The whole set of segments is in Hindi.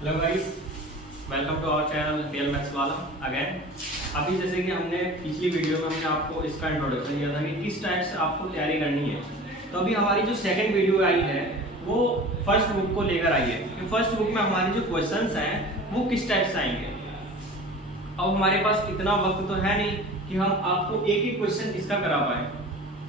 Hello guys, welcome to our channel real maths वाला अगेन। अभी जैसे कि हमने पिछली वीडियो में हमने आपको इसका इंट्रोडक्शन दिया था कि किस टाइप से आपको तैयारी करनी है। तो अभी हमारी जो सेकंड वीडियो आई है वो फर्स्ट बुक को लेकर आई है कि फर्स्ट बुक में हमारी जो क्वेश्चंस हैं वो किस टाइप से आएंगे। अब हमारे पास इतना वक्त तो है नहीं कि हम आपको एक ही क्वेश्चन इसका करा पाए।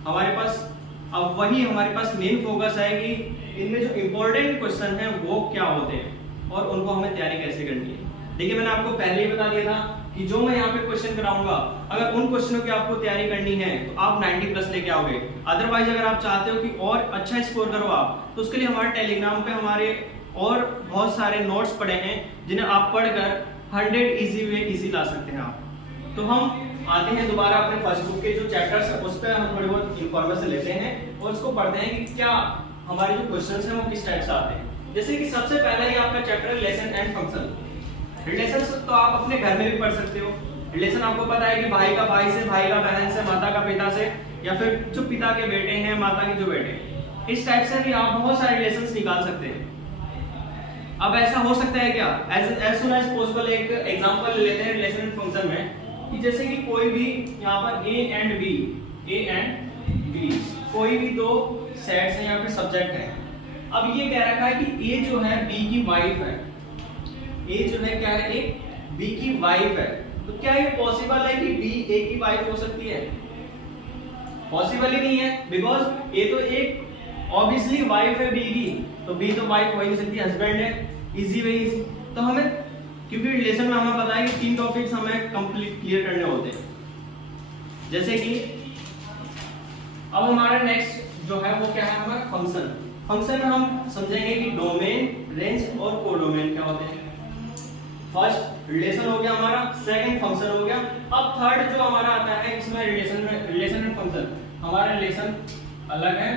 हमारे पास अब वही हमारे पास मेन फोकस है कि इनमें जो इम्पोर्टेंट क्वेश्चन हैं वो क्या होते हैं और उनको हमें तैयारी कैसे करनी है। देखिए, मैंने आपको पहले ही बता दिया था कि जो मैं यहाँ पे क्वेश्चन कराऊंगा, अगर उन क्वेश्चनों की आपको तैयारी करनी है तो आप 90 प्लस लेके आओगे। अदरवाइज अगर आप चाहते हो कि और अच्छा स्कोर करो आप, तो उसके लिए हमारे टेलीग्राम पे हमारे और बहुत सारे नोट्स पड़े हैं जिन्हें आप पढ़कर 100 इजी वे इजी ला सकते हैं आप। तो हम आते हैं दोबारा अपने फर्स्ट बुक के जो चैप्टर्स है उस पर हम थोड़ी बहुत इंफॉर्मेशन लेते हैं और उसको पढ़ते हैं कि क्या हमारे जो क्वेश्चंस हैं वो किस टाइप से आते हैं। जैसे कि सबसे पहला ही आपका chapter relation and function. Relations तो आप अपने घर में भी पढ़ सकते हो। रिलेशन आपको पता है कि भाई का भाई से, भाई का बहन से, माता का पिता से, या फिर जो पिता के बेटे हैं, माता के जो बेटे, इस टाइप से भी आप बहुत सारे रिलेशंस निकाल सकते हैं। अब ऐसा हो सकता है क्या, एज सुन एज पॉसिबल एक एग्जांपल लेते हैं रिलेशन एंड फंक्शन में कि जैसे कि कोई भी यहाँ पर ए एंड बी कोई भी दो सेट्स हैं या फिर सब्जेक्ट है। अब ये कह रखा है कि ए जो है बी की वाइफ है, ए जो है क्या है, एक बी की वाइफ है। तो क्या ये पॉसिबल है कि बी ए की वाइफ हो सकती है? पॉसिबल ही नहीं है, बिकॉज ए तो एक ऑब्वियसली वाइफ है बी की, तो बी तो वाइफ हो ही नहीं सकती, हस्बैंड है। Easy way easy. तो हमें, क्योंकि रिलेशन में हमें पता है कि 3 टॉपिक्स हमें कंप्लीट क्लियर करने होते हैं। जैसे कि अब हमारा नेक्स्ट जो है वो क्या है, हमारा फंक्शन। फंक्शन में हम समझेंगे कि डोमेन, रेंज और कोडोमेन क्या होते हैं। फर्स्ट रिलेशन हो गया हमारा, सेकंड फंक्शन हो गया। अब थर्ड जो हमारा आता है इसमें रिलेशन एंड फंक्शन, हमारा रिलेशन अलग है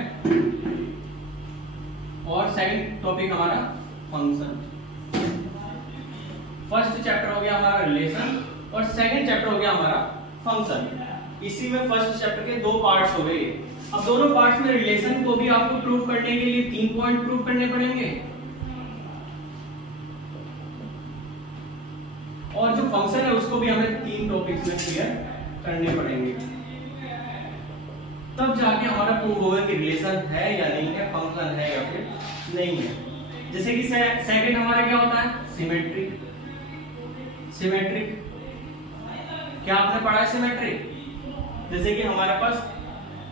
और सेकंड टॉपिक हमारा फंक्शन। फर्स्ट चैप्टर हो गया हमारा रिलेशन और सेकंड चैप्टर हो गया हमारा फंक्शन। इसी में फर्स्ट चैप्टर के 2 पार्ट्स हो गए। अब दोनों पार्ट्स में रिलेशन को भी आपको प्रूव करने के लिए 3 पॉइंट प्रूव करने पड़ेंगे और जो फंक्शन है उसको भी हमें 3 टॉपिक्स में क्लियर करने पड़ेंगे। तब जाके हमारा प्रूव होगा कि रिलेशन है या नहीं है, फंक्शन है या फिर नहीं है। जैसे कि सेकंड हमारा क्या होता है, सिमेट्रिक। सिमेट्रिक क्या आपने पढ़ा है सिमेट्रिक? जैसे कि हमारे पास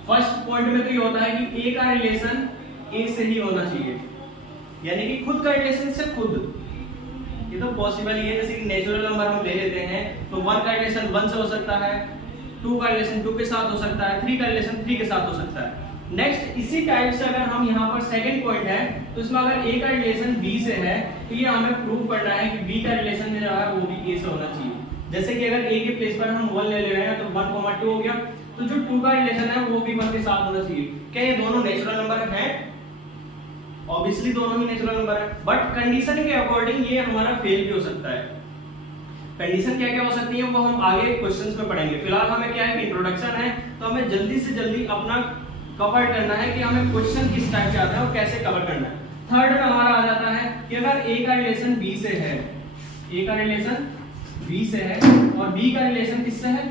फर्स्ट पॉइंट में तो ये होता है कि ए का रिलेशन ए से ही होना चाहिए, यानी कि खुद का रिलेशन से खुद। ये तो पॉसिबल ही है। जैसे कि नेचुरल नंबर हम ले लेते हैं तो 1 का रिलेशन 1 से हो सकता है, 2 का रिलेशन 2 के साथ हो सकता है, 3 का रिलेशन 3 के साथ हो सकता है। नेक्स्ट इसी टाइप से अगर हम यहाँ पर सेकंड पॉइंट है तो इसमें अगर ए का रिलेशन बी से है तो ये हमें प्रूव करना है कि बी का रिलेशन जो है वो भी ए से होना चाहिए। जैसे कि अगर ए के प्लेस पर हम 1 ले रहे हैं तो 1, 2 हो गया, तो जो 2 का रिलेशन है वो भी 1 के साथ होना चाहिए। क्या ये दोनों नेचुरल नंबर हैं? ऑब्वियसली दोनों ही नेचुरल नंबर है, बट कंडीशन के अकॉर्डिंग ये हमारा फेल भी हो सकता है। कंडीशन क्या क्या हो सकती है वो हम आगे क्वेश्चंस में पढ़ेंगे। फिलहाल हमें क्या है कि इंट्रोडक्शन है, तो हमें जल्दी से जल्दी अपना कवर करना है कि हमें क्वेश्चन किस टाइप से आता है और कैसे कवर करना है। थर्ड में हमारा आ जाता है कि अगर ए का रिलेशन बी से है, ए का रिलेशन बी से है और बी का रिलेशन किससे है,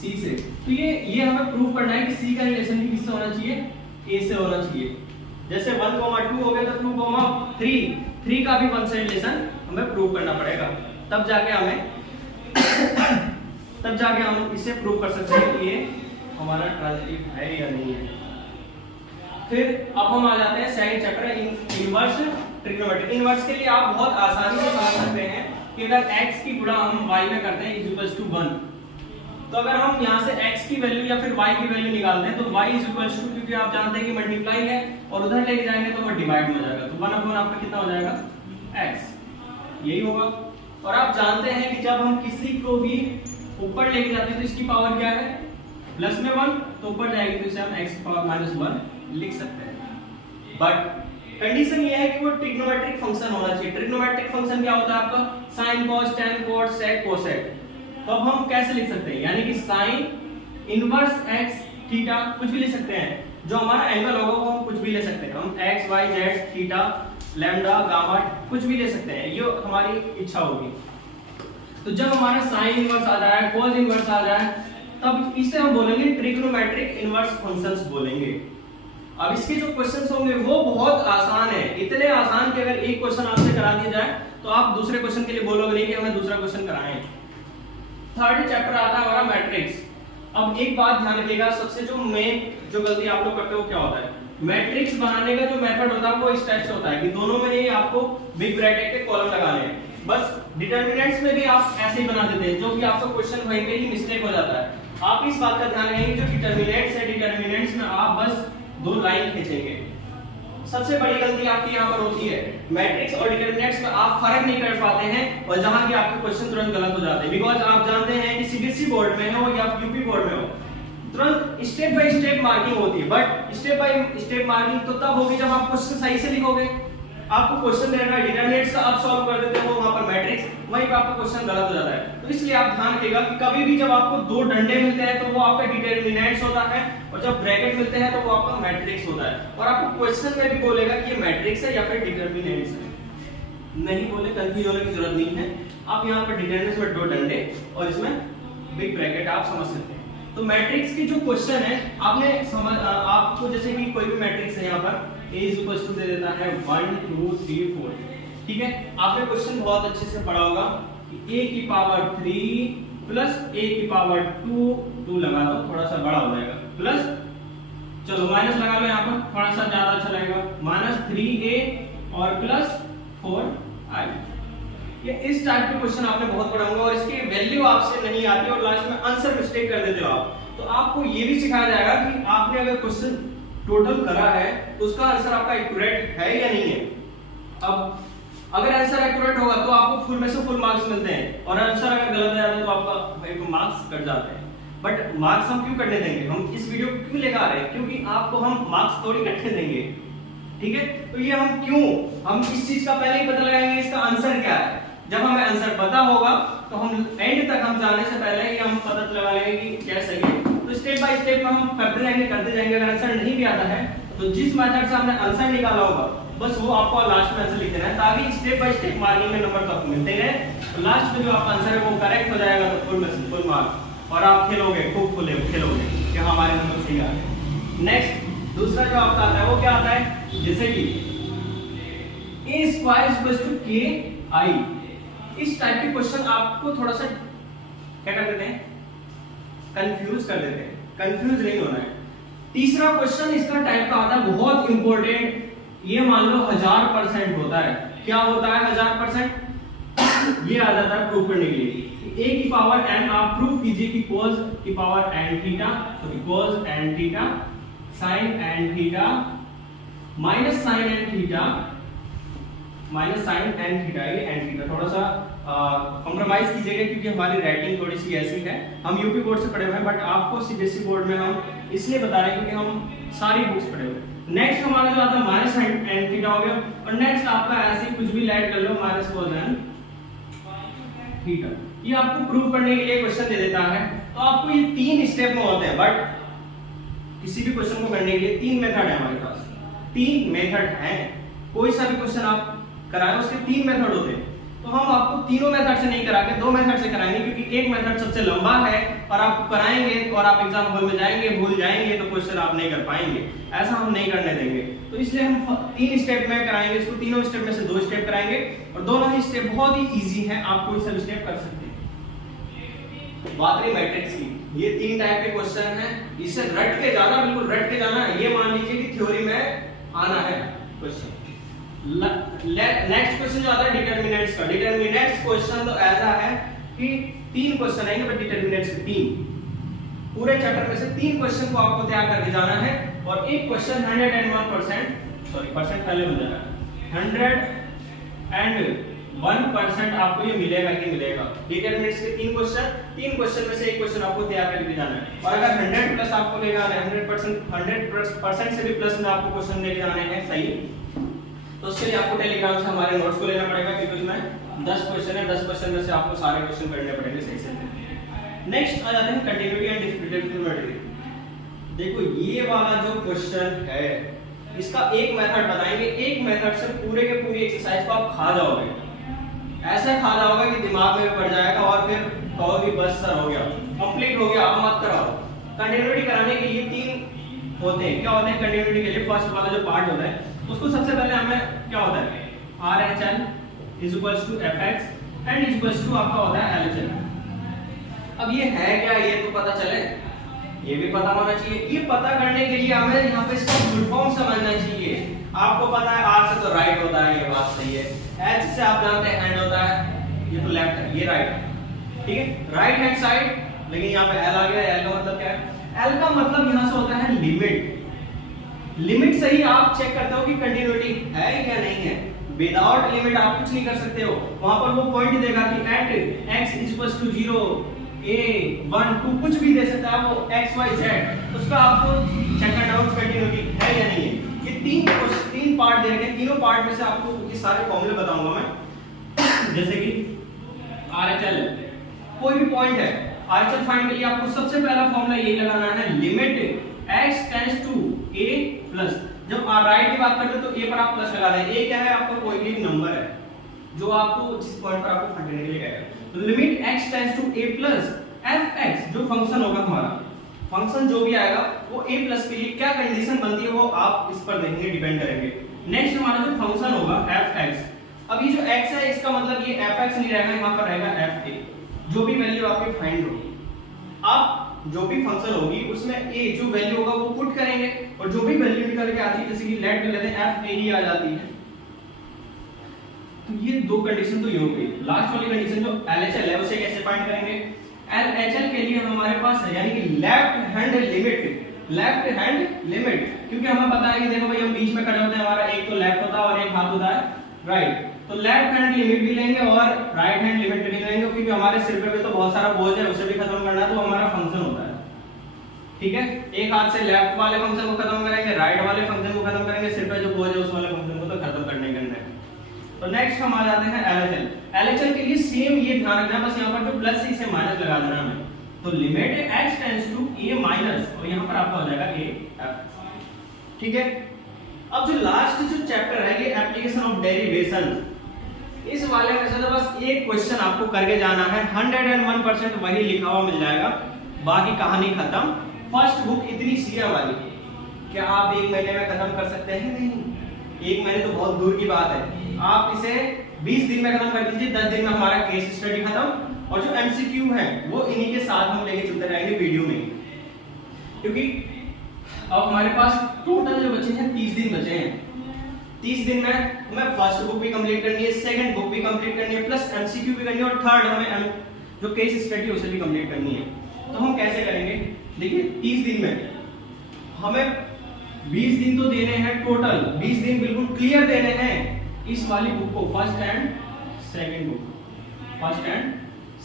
सी से, तो ये हमें प्रूव करना है कि सी का रिलेशन भी किससे होना चाहिए, ए से होना चाहिए। जैसे 1, 2 हो गया तो 2, 3 का भी 1 से रिलेशन हमें प्रूव करना पड़ेगा। तब जाके हम इसे प्रूव कर सकते हैं कि ये हमारा ट्रांजिटिव है या नहीं है। फिर अब हम आ जाते हैं second chapter, inverse trigonometry. Inverse के लिए आप बहुत आसानी से समझ सकते हैं कि अगर x की गुणा हम y में करते हैं = 1, तो अगर हम यहाँ से x की वैल्यू या फिर y की वैल्यू निकालते हैं तो y = क्योंकि आप जानते हैं कि मल्टीप्लाई है और उधर लेके जाएंगे तो वो डिवाइड हो जाएगा, तो 1/, आपका कितना हो जाएगा, x, यही होगा। और आप जानते हैं कि जब हम किसी को भी ऊपर लेके जाते हैं तो इसकी पावर क्या है, प्लस में 1, तो ऊपर जाएगी तो इसे हम x की पावर -1 लिख सकते हैं। बट कंडीशन ये है कि वो ट्रिग्नोमेट्रिक फंक्शन होना चाहिए। ट्रिग्नोमेट्रिक फंक्शन क्या होता है आपका, sin cos tan cot sec cosec। तो अब हम कैसे लिख सकते हैं, यानी कि sin इनवर्स x थीटा कुछ भी लिख सकते हैं, जो हमारा एंगल होगा वो हम कुछ भी ले सकते हैं। हम x y z theta lambda, gamma, कुछ भी ले सकते हैं, ये हमारी इच्छा होगी। तो जब हमारा साइन इनवर्स आ जाए, कॉस इनवर्स आ जाए, तब इसे हम बोलेंगे ट्रिग्नोमेट्रिक इनवर्स फंक्शंस बोलेंगे। अब इसके जो क्वेश्चंस होंगे वो बहुत आसान है, इतने आसान कि अगर एक क्वेश्चन आपसे करा दिया जाए तो आप दूसरे क्वेश्चन के लिए बोलोगे नहीं कि हमें दूसरा क्वेश्चन कराएं। थर्ड चैप्टर आता है हमारा मैट्रिक्स। अब एक बात ध्यान रखिएगा, सबसे जो मेन जो गलती आप लोग करते हो क्या होता है, मैट्रिक्स बनाने का जो मेथड होता है वो इस टाइप से होता है कि दोनों में ही आपको बिग ब्रैकेट के कॉलम लगाने हैं। बस डिटरमिनेंट्स में भी आप ऐसे ही बना देते हैं, जो कि आपका क्वेश्चन वहीं पे ही मिस्टेक हो जाता है। आप इस बात का ध्यान रखेंगे, जो डिटरमिनेंट्स है, डिटरमिनेंट्स में आप बस दो लाइन खींचेंगे। सबसे बड़ी गलती आपकी यहाँ पर होती है, मैट्रिक्स और डिटरमिनेंट्स में आप फर्क नहीं कर पाते हैं और जहां कि आपके क्वेश्चन तुरंत गलत हो जाते हैं। बिकॉज आप जानते हैं कि सीबीएसई बोर्ड में हो या यूपी बोर्ड में हो, तुरंत स्टेप बाय स्टेप मार्किंग होती है। But step by step marking तो तब होगी जब आप क्वेश्चन सही से लिखोगे। आपको क्वेश्चन देना है डिटरमिनेंट्स का, आप सॉल्व कर देते हो वहां पर मैट्रिक्स, वहीं पे आपका क्वेश्चन गलत हो जाता है। तो इसलिए आप ध्यान रखिएगा कि कभी भी जब आपको दो डंडे मिलते हैं तो वो आपका डिटरमिनेंट्स होता है, और जब ब्रैकेट मिलते हैं तो वो आपका मैट्रिक्स होता है। और आपको क्वेश्चन में भी बोलेगा कि ये मैट्रिक्स है या फिर डिटरमिनेंट्स है, नहीं बोले कंफ्यूज होने की जरूरत नहीं है। आप यहाँ पर डिटरमिनेंट्स में दो डंडे और इसमें बिग ब्रैकेट आप समझ सकते हैं। तो मैट्रिक्स की जो क्वेश्चन है आपने समझ, आपको जैसे कि कोई भी मैट्रिक्स है, यहाँ पर a = दे देता है 1 2 3 4, ठीक है। आपने क्वेश्चन बहुत अच्छे से पढ़ा होगा कि a की पावर 3 प्लस a की पावर 2 लगा दो, थोड़ा सा बड़ा हो जाएगा, प्लस चलो माइनस लगा लो, यहाँ पर थोड़ा सा ज्यादा अच्छा लगेगा, -3a और प्लस 4i। ये इस टाइप के क्वेश्चन आपने बहुत पढ़ा होगा और इसकी वैल्यू आपसे नहीं आती और लास्ट में आंसर मिस्टेक कर देते हो आप। तो आपको ये भी सिखाया जाएगा कि आपने अगर क्वेश्चन टोटल करा है तो उसका आंसर आपका एक्यूरेट है या नहीं है। अब अगर आंसर एक्यूरेट होगा तो आपको फुल में से फुल मार्क्स मिलते हैं, और आंसर अगर गलत हो जाता है तो आपका मार्क्स कट जाते हैं। बट मार्क्स हम क्यों कटने देंगे, हम इस वीडियो को क्यों लेकर आ रहे हैं, क्योंकि आपको हम मार्क्स थोड़ी कटने देंगे, ठीक है। तो ये हम इस चीज का पहले ही पता लगाएंगे इसका आंसर क्या है। जब हमें आंसर पता होगा तो हम एंड तक हम जाने से पहले ही हम पता लगा लेंगे कि क्या सही है। तो स्टेप बाय स्टेप में हम करते जाएंगे। अगर आंसर नहीं भी आता है तो जिस मेथड से हमने आंसर निकाला होगा बस वो आपको लास्ट में आंसर लिख देना है, ताकि स्टेप बाय स्टेप मार्किंग में नंबर तो आपको मिलते रहे। तो लास्ट में जो आपका आंसर है वो करेक्ट हो जाएगा तो फुल में से फुल मार्क्स, और आप खेलोगे, खूब खेलोगे कि हमारे नंबर सही आ गए। नेक्स्ट दूसरा जो आपका आता है वो क्या आता है, जैसे कि a² = ki। इस टाइप के क्वेश्चन आपको थोड़ा सा क्या कर देते हैं, कंफ्यूज कर देते हैं। कंफ्यूज नहीं होना है। तीसरा क्वेश्चन इसका टाइप का आता है बहुत इंपॉर्टेंट, ये मान लो 1000% होता है। क्या होता है 1000%? ये आ जाता है प्रूफ करने के लिए। a की पावर n आप प्रूफ कीजिए कि cos की पावर n थीटा, तो cos n theta sin n theta minus sin n theta minus sin n theta, ये n थीटा। थोड़ा सा कॉम्प्रोमाइज कीजिएगा क्योंकि हमारी राइटिंग थोड़ी सी ऐसी है। हम यूपी बोर्ड से पढ़े हुए हैं, बट आपको सीबीएसई बोर्ड में हम इसलिए बता रहे हैं क्योंकि हम सारी बुक्स पढ़े हुए हैं। नेक्स्ट हमारा जो आता है माइनस n थीटा हो गया, और नेक्स्ट आपका ऐसे कुछ भी ऐड कर लो माइनस cos n थीटा। ये आपको प्रूव करने के लिए क्वेश्चन दे देता है। तो आपको ये 3 स्टेप में होते हैं, बट किसी भी क्वेश्चन को करने के लिए 3 मेथड है हमारे पास। 3 मेथड हैं, कोई सा भी क्वेश्चन आप कराएं उसके 3 मेथड होते हैं। तो हम आपको तीनों मेथड से नहीं करा के 2 मेथड से कराएंगे, क्योंकि एक मेथड सबसे लंबा है और आपको कराएंगे और आप एग्जाम हॉल में जाएंगे, भूल जाएंगे तो क्वेश्चन आप नहीं कर पाएंगे। ऐसा हम नहीं करने देंगे। तो इसलिए हम 3 स्टेप में कराएंगे इसको, तीनों स्टेप में से 2 स्टेप कराएंगे, और दोनों ही स्टेप बहुत ही इजी है, आप कोई सा भी स्टेप कर सकते हैं। बात रही मैट्रिक्स की, ये 3 टाइप के क्वेश्चन हैं, इसे रट के जाना, बिल्कुल रट के जाना। ये मान लीजिए कि थ्योरी में आना है क्वेश्चन। नेक्स्ट क्वेश्चन जो आता है डिटरमिनेंट्स का। डिटरमिनेंट्स क्वेश्चन तो ऐसा है कि 3 क्वेश्चन आएंगे, बट डिटरमिनेंट्स के 3 पूरे चैप्टर में से 3 क्वेश्चन को आपको तैयार करके जाना है, और एक क्वेश्चन 101%, सॉरी परसेंट पहले हो जाएगा, 101% आपको ये मिलेगा कि मिलेगा। डिटरमिनेंट्स के 3 क्वेश्चन में से एक क्वेश्चन आपको तैयार करके जाना है, और अगर 100 प्लस आपको लेगा 100% से भी प्लस में आपको क्वेश्चन लेके जाने हैं सही, तो उसके लिए आपको टेलीग्राम से हमारे नोट्स को लेना पड़ेगा, क्योंकि उसमें 10 क्वेश्चन है, 10 क्वेश्चन में से आपको सारे क्वेश्चन करने पड़ेंगे सही से। नेक्स्ट आ जाते हैं कंटिन्यूटी एंड डिस्क्रिप्टिव मेथड। देखो ये वाला जो क्वेश्चन है इसका एक मेथड बताएंगे, एक मेथड से पूरे के पूरी एक्सरसाइज को आप खा जाओगे, ऐसा खा जाओगे कि दिमाग में पड़ जाएगा और फिर कहोगे बस सर हो गया, कंप्लीट हो गया, अब मत कराओ। कंटिन्यूटी कराने के लिए 3 होते हैं। क्या होते हैं कंटिन्यूटी के लिए? फर्स्ट वाला जो पार्ट होता है उसको सबसे पहले हमें क्या होता है, RHL is equals to FX and is equals to आपका होता है LHL। अब ये है क्या, ये तो पता चले, ये भी पता होना चाहिए। ये पता करने के लिए हमें यहाँ पे इसका फुल फॉर्म समझना चाहिए। आपको पता है R से तो राइट होता है, ये बात सही है। H से आप जानते हैं हैंड होता है, ये तो लेफ्ट है, ये राइट है, ठीक है, राइट हैंड साइड। लेकिन यहाँ पे L आ गया, L का मतलब क्या है? L का मतलब यहाँ से होता है लिमिट। लिमिट से ही आप चेक करते हो कि कंटिन्यूटी है या नहीं है। विदाउट लिमिट आप कुछ नहीं कर सकते हो। वहां पर वो पॉइंट देगा कि at x is equal to 0 a 1 2 कुछ भी दे सकता है वो x y z, उसका आपको चेक करना होगा कंटिन्यूटी है या नहीं है। ये तीन पार्ट दे रखे हैं, तीनों पार्ट में से आपको ये सारे फॉर्मूले बताऊंगा मैं। जैसे कि RHL कोई भी पॉइंट है, RHL फाइंड के लिए आपको सबसे पहला फॉर्मूला यही लगाना है, limit x tends to a plus. जब आप राइट की बात करते हो तो a पर आप प्लस लगा दें। a क्या है? आपका कोई भी नंबर है जो आपको जिस पॉइंट पर आपको फंडने के लिए कहेगा। तो limit x tends to a plus fx जो फंक्शन होगा हमारा, फंक्शन जो भी आएगा वो a प्लस के लिए क्या कंडीशन बनती है वो आप इस पर देखेंगे, डिपेंड करेंगे। नेक्स्ट हमारा जो फंक्शन होगा fx, अब ये जो x है इसका मतलब ये fx नहीं रहेगा, यहाँ पर रहेगा fa। जो भी वैल्यू आपकी फाइंड होगी, आप जो भी फंक्शन होगी उसमें a जो वैल्यू होगा वो पुट करेंगे और जो भी वैल्यू निकल के आती है, जैसे कि लेट कर लेते हैं fa ही आ जाती है। तो ये दो कंडीशन तो ये हो गई। लास्ट वाली कंडीशन जो LHL है उसे कैसे फाइंड करेंगे? LHL के लिए हमारे पास है यानी कि left hand limit, left hand limit, क्योंकि हमें पता है कि देखो भाई हम बीच में खड़े होते हैं, हमारा एक तो लेफ्ट होता है और एक हाथ होता है राइट। तो लेफ्ट हैंड लिमिट भी लेंगे और राइट हैंड लिमिट भी लेंगे, क्योंकि हमारे सिर पे भी तो बहुत सारा बोझ है, उसे भी खत्म करना है, तो हमारा फंक्शन होता है, ठीक है। एक हाथ से लेफ्ट वाले फंक्शन को खत्म करेंगे, राइट वाले फंक्शन को खत्म करेंगे, सिर पे जो बोझ है उस वाले फंक्शन को तो खत्म करना ही करना है। तो नेक्स्ट हम आ जाते हैं LHL। LHL के लिए सेम ये ध्यान रखना है, बस यहाँ पर जो प्लस है इसे माइनस लगा देना हमें। तो limit x tends to a minus और यहाँ पर आपका हो जाएगा a f, ठीक है। अब जो लास्ट जो चैप्टर है ये एप्लीकेशन ऑफ डेरिवेशन, इस वाले में से तो बस एक क्वेश्चन आपको करके जाना है, 101% वही लिखा हुआ मिल जाएगा, बाकी कहानी खत्म। फर्स्ट बुक इतनी सीरियस वाली, क्या आप 1 महीने में खत्म कर सकते हैं? नहीं, 1 महीने तो बहुत दूर की बात है। आप इसे 20 दिन में खत्म कर दीजिए, 10 दिन में हमारा केस स्टडी खत्म और जो MCQ है वो इन्हीं के साथ हम लेके चलते रहेंगे वीडियो में, क्योंकि अब हमारे पास टोटल जो बचे हैं 30 दिन बचे हैं। 30 दिन में हमें फर्स्ट बुक भी कंप्लीट करनी है, सेकंड बुक भी कंप्लीट करनी है, प्लस MCQ भी करनी है और थर्ड हमें जो केस स्टडी उसे भी कंप्लीट करनी है। तो हम कैसे करेंगे? देखिए 30 दिन में हमें 20 दिन तो देने हैं, टोटल 20 दिन बिल्कुल क्लियर देने हैं इस वाली बुक को, first and second book, first and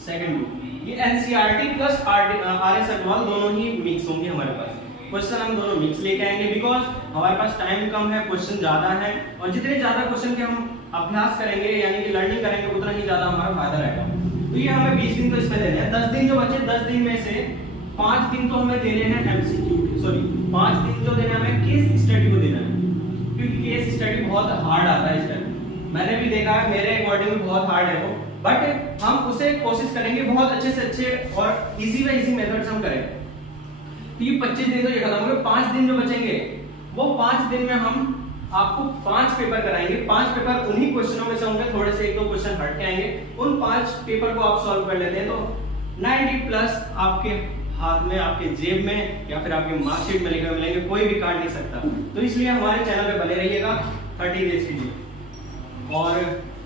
second book. ये NCERT प्लस RS अग्रवाल दोनों ही मिक्स होंगे हमारे पास। क्वेश्चन हम दोनों मिक्स लेके आएंगे, बिकॉज हमारे पास टाइम कम है, क्वेश्चन ज्यादा है और जितने ज्यादा क्वेश्चन के हम अभ्यास करेंगे यानी कि लर्निंग करेंगे उतना ही ज्यादा हमारा फायदा रहेगा। तो ये हमें 20 दिन तो इसमें देने हैं। 10 दिन जो बचे, 10 दिन में से 5 दिन तो हमें देने हैं MCQ, सॉरी 5 दिन जो देना हमें केस स्टडी को देना है, क्योंकि केस स्टडी बहुत हार्ड आता है इस टाइम। मैंने भी देखा है, मेरे अकॉर्डिंग भी बहुत हार्ड है वो, बट हम उसे कोशिश करेंगे बहुत अच्छे से अच्छे और इजी व इजी मेथड से हम करें। तो ये 25 दिन तो ये खत्म हो गए। 5 दिन जो बचेंगे वो 5 दिन में हम आपको 5 पेपर कराएंगे। 5 पेपर उन्हीं क्वेश्चनों में से होंगे, थोड़े से 1-2 क्वेश्चन हट के आएंगे। उन 5 पेपर को आप सॉल्व कर लेते हैं तो 90 प्लस आपके हाथ में, आपके जेब में या फिर आपके मार्कशीट में लिखे मिलेंगे, कोई भी काट नहीं सकता। तो इसलिए हमारे चैनल पे बने रहिएगा 30 डेज के लिए और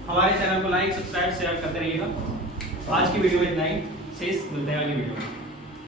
हमारे चैनल को लाइक, सब्सक्राइब, शेयर करते रहिएगा। आज की वीडियो में इतना ही, शेष मिलते हैं अगली वीडियो में।